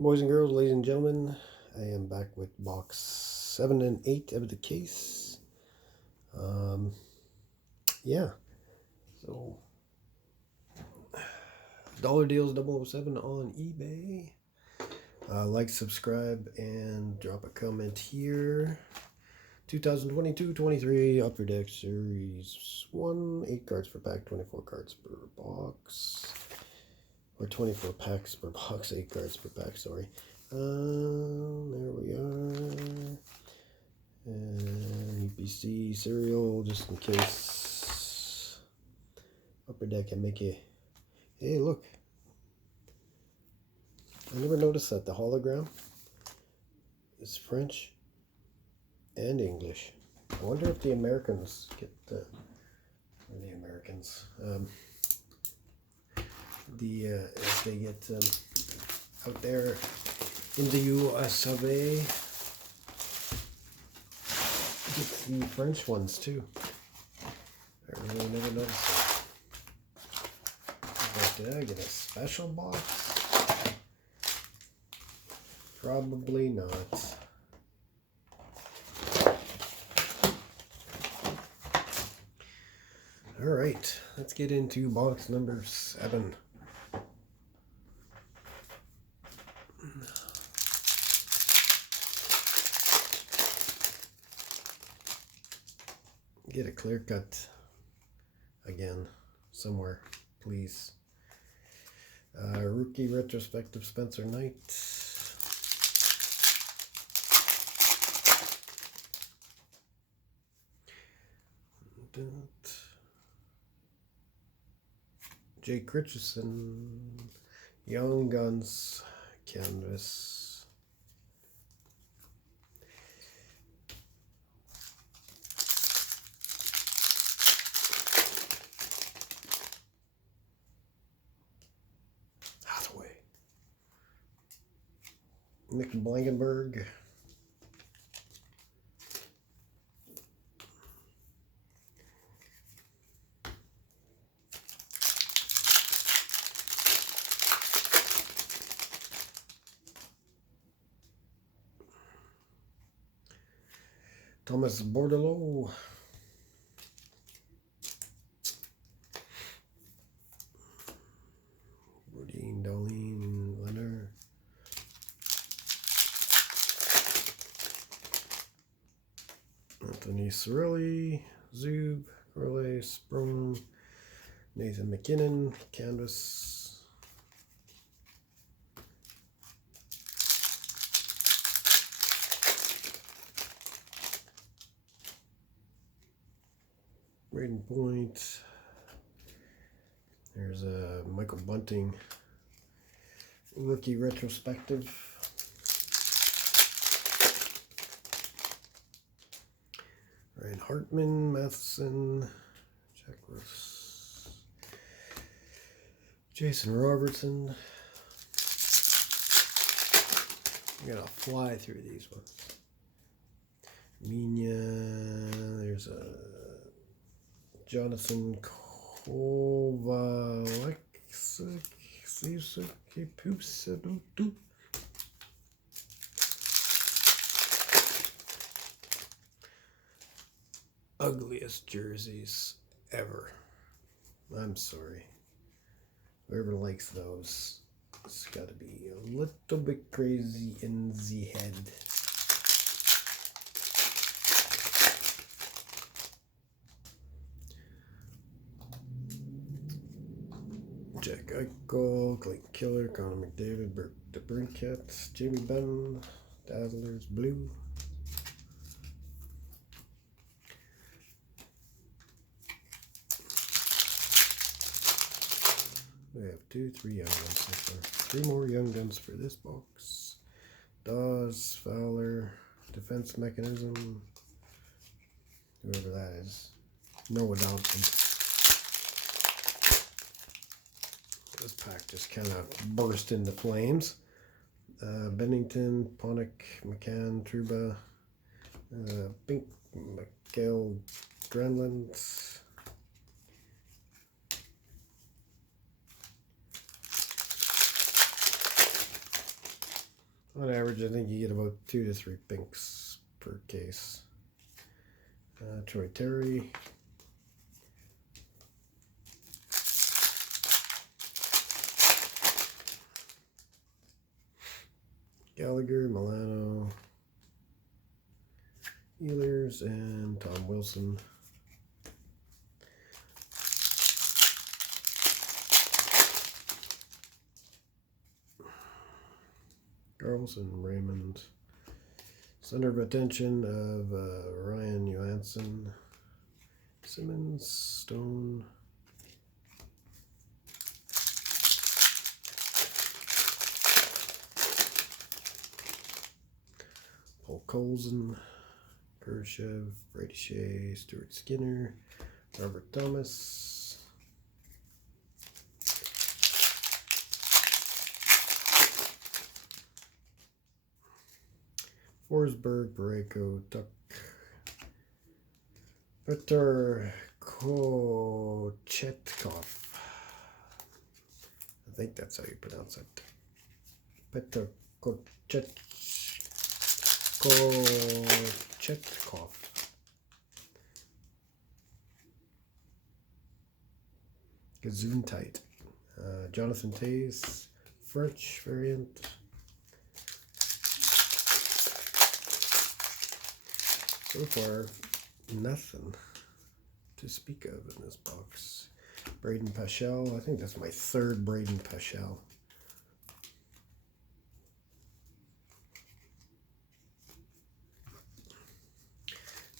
Boys and girls, ladies and gentlemen, I am back with box 7 and 8 of the case. Yeah, so dollar deals 007 on eBay. Like, subscribe, and drop a comment here. 2022-23 Upper Deck Series 1, 8 cards per pack, 24 cards per box. Or 24 packs per box, 8 cards per pack, sorry. There we are. And UPC cereal, just in case Upper Deck can make it. Hey, look. I never noticed that the hologram is French and English. I wonder if the Americans get if they get out there in the US of A, get the French ones too. I really never noticed that. But did I get a special box? Probably not. Alright, let's get into box number 7. Get a clear cut again somewhere, please. Rookie retrospective Spencer Knight. Jake Richardson, Young Guns canvas. Hathaway. Nick Blankenberg. Thomas Bordelot. Bodine, Darlene, Leonard. Anthony Cirelli, Zub, Corley, Sprung, Nathan McKinnon, canvas. Raiden Point. There's a Michael Bunting rookie retrospective. Ryan Hartman, Matheson, Checklist, Jason Robertson. I'm gonna fly through these ones. Mina, there's a Jonathan Kovalek, ugliest jerseys ever. I'm sorry. Whoever likes those, it's got to be a little bit crazy in the head. Jack Eichel, Clayton Killer, Connor McDavid, Burke the Brinkett, Jamie Benn, Dazzlers Blue. We have 3 young guns so far. 3 more young guns for this box. Dawes, Fowler, Defense Mechanism, whoever that is. Noah Dobson. This pack just kind of burst into flames. Bennington, Ponick, McCann, Truba, Bink, McGill, Grenland. On average, I think you get about 2 to 3 pinks per case. Troy Terry. Gallagher, Milano, Ehlers, and Tom Wilson. Carlson, Raymond. Center of attention of Ryan Johansson, Simmons, Stone. Paul Colson, Kershev, Brady Shea, Stuart Skinner, Robert Thomas. Forsberg, Pareko, Tuck, Petr Kochetkov. I think that's how you pronounce it. Petr Kochetkov. Gesundheit. Jonathan Tays, French variant. So far, nothing to speak of in this box. Braden Paschal. I think that's my third Braden Paschal.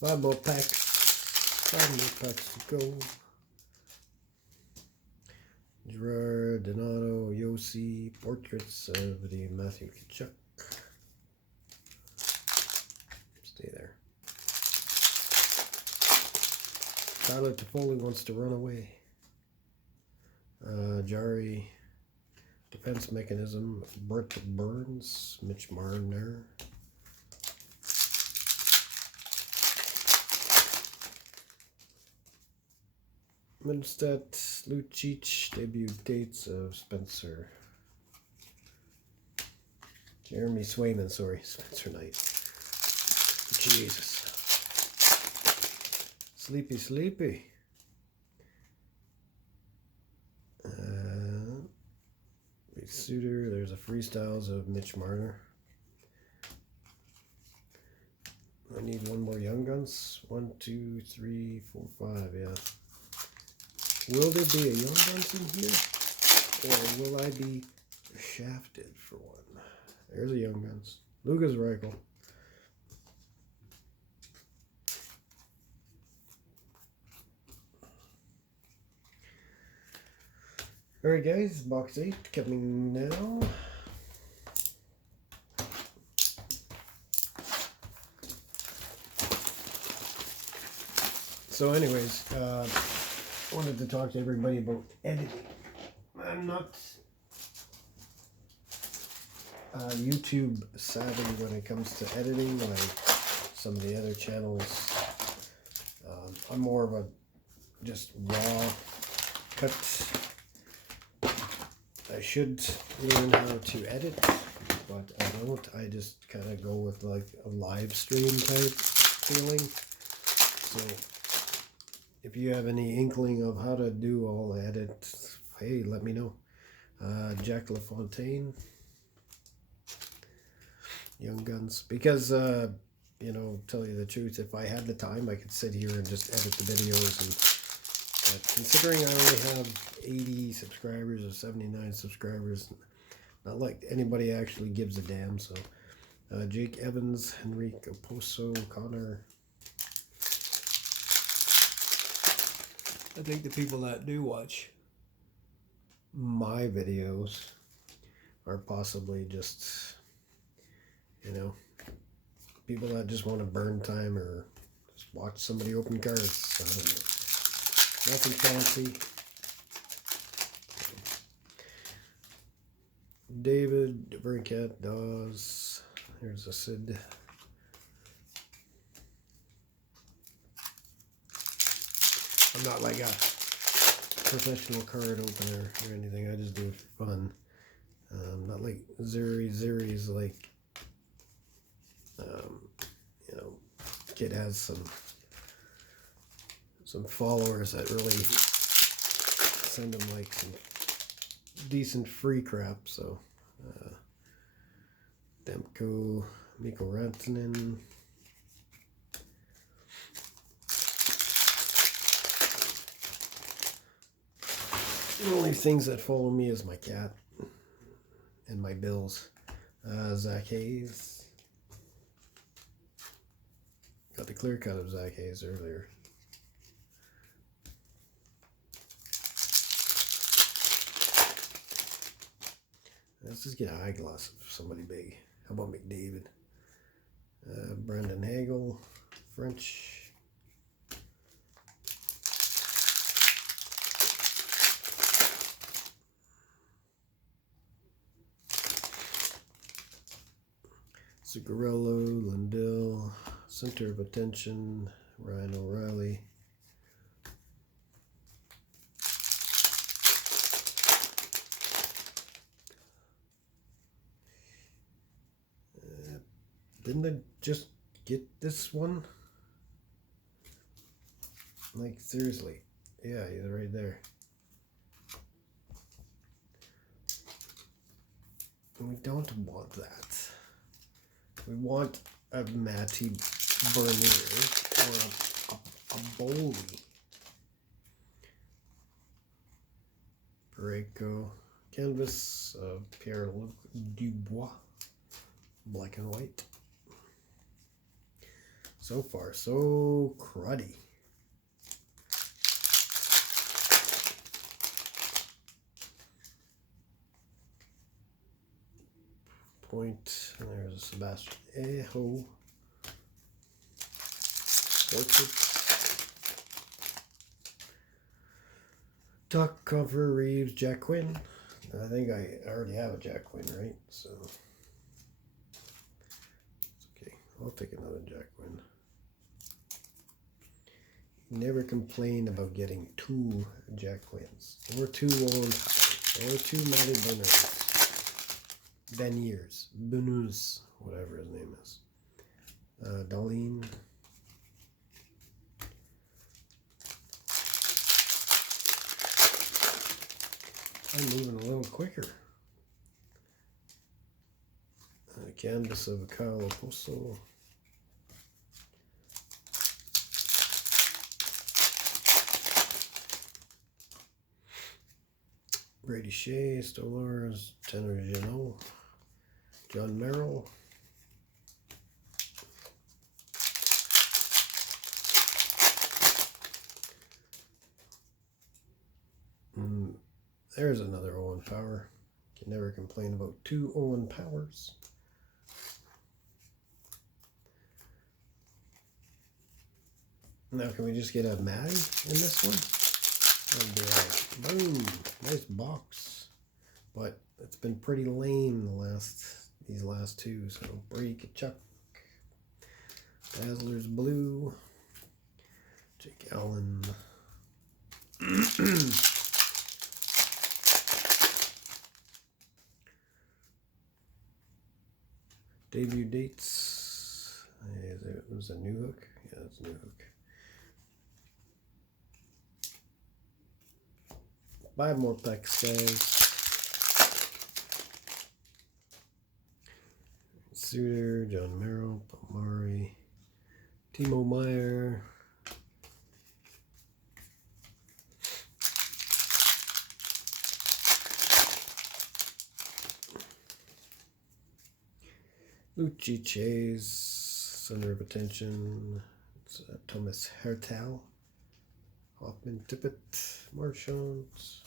Five more packs to go. Gerard, Donato, Yossi, portraits of the Matthew Tkachuk. Stay there. Tyler Toffoli wants to run away. Jari, defense mechanism. Brett Burns, Mitch Marner. Minstedt, Lucic, debut dates of Spencer. Jeremy Swayman, sorry, Spencer Knight. Jesus. Sleepy. Suitor, there's a freestyles of Mitch Marner. I need one more Young Guns. 1, 2, 3, 4, 5, yeah. Will there be a Young Guns in here? Or will I be shafted for one? There's a Young Guns. Lucas Reichel. Alright guys, box 8 coming now. So anyways, I wanted to talk to everybody about editing. I'm not YouTube savvy when it comes to editing like some of the other channels. I'm more of a just raw cut. I should learn how to edit, but I don't. I just kind of go with like a live stream type feeling. So if you have any inkling of how to do all the edits, hey, let me know. Jack LaFontaine, Young Guns. Because, you know, tell you the truth, if I had the time, I could sit here and just edit the videos. But considering I only have 80 subscribers or 79 subscribers, not like anybody actually gives a damn. So, Jake Evans, Henrique Oposo, Connor. I think the people that do watch my videos are possibly just, you know, people that just want to burn time or just watch somebody open cards. I don't know. Nothing fancy. David, Brincat, Dawes. Here's a Sid. I'm not like a professional card opener or anything. I just do it for fun. Not like Zuri's like kit has some followers that really send them like some decent free crap. So Demko, Mikko Rantanen, the only things that follow me is my cat and my bills. Zach Hayes. Got the clear cut of Zach Hayes earlier. Let's just get an eyeglass of somebody big. How about McDavid? Brendan Hagel, French. Zuccarello, Lindell, center of attention, Ryan O'Reilly. Didn't I just get this one? Like, seriously. Yeah, he's right there. We don't want that. We want a Matty Bernier or a Bowley. Pareko. Canvas of Pierre-Luc Dubois. Black and white. So far, so cruddy. Point. And there's Sebastian Aho. Portrait. Tuck, Cover, Reeves, Jack Quinn. I think I already have a Jack Quinn, right? So it's okay. I'll take another Jack Quinn. Never complain about getting 2 Jack Quinns or 2 Owen Powers or 2 Matty Beniers, Benus, whatever his name is. Darlene. I'm moving a little quicker. Canvas of Kyle Oposo. Brady Shea, Stolars, Tanner Janot, John Merrill. There's another Owen Power. Can never complain about 2 Owen Powers. Now can we just get a Matty in this one? And be like, boom, nice box. But it's been pretty lame these last 2. So Brady Tkachuk, Dazzler's Blue, Jake Allen. Debut dates. Was a new hook? Yeah, it's a new hook. 5 more packs, guys. Suter, John Merrill, Palmari, Timo Meyer. Lucci Chase, center of attention. It's Thomas Hertel. Hoffman Tippett, Marchands.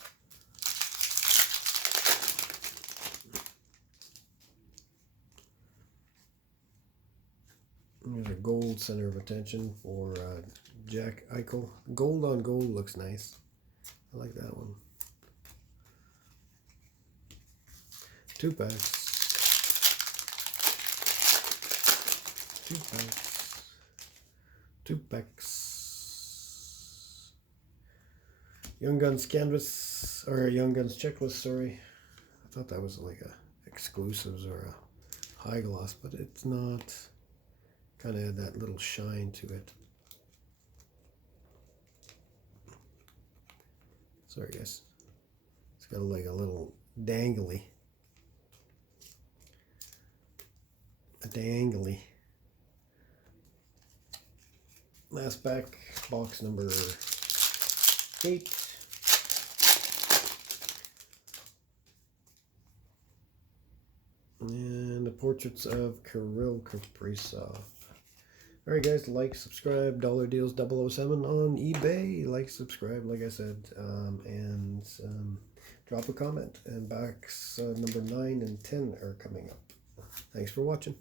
There's a gold center of attention for Jack Eichel. Gold on gold looks nice. I like that one. 2 packs. 2 packs. 2 packs. Young Guns canvas, or Young Guns checklist, sorry. I thought that was like a exclusives or a high gloss, but it's not. kind of had that little shine to it. Sorry guys, it's got like a little dangly, last pack, box number 8. And the portraits of Kirill Kaprizov. Alright guys, like, subscribe, Dollar Deals 007 on eBay. Like, subscribe, like I said, and drop a comment. And box number 9 and 10 are coming up. Thanks for watching.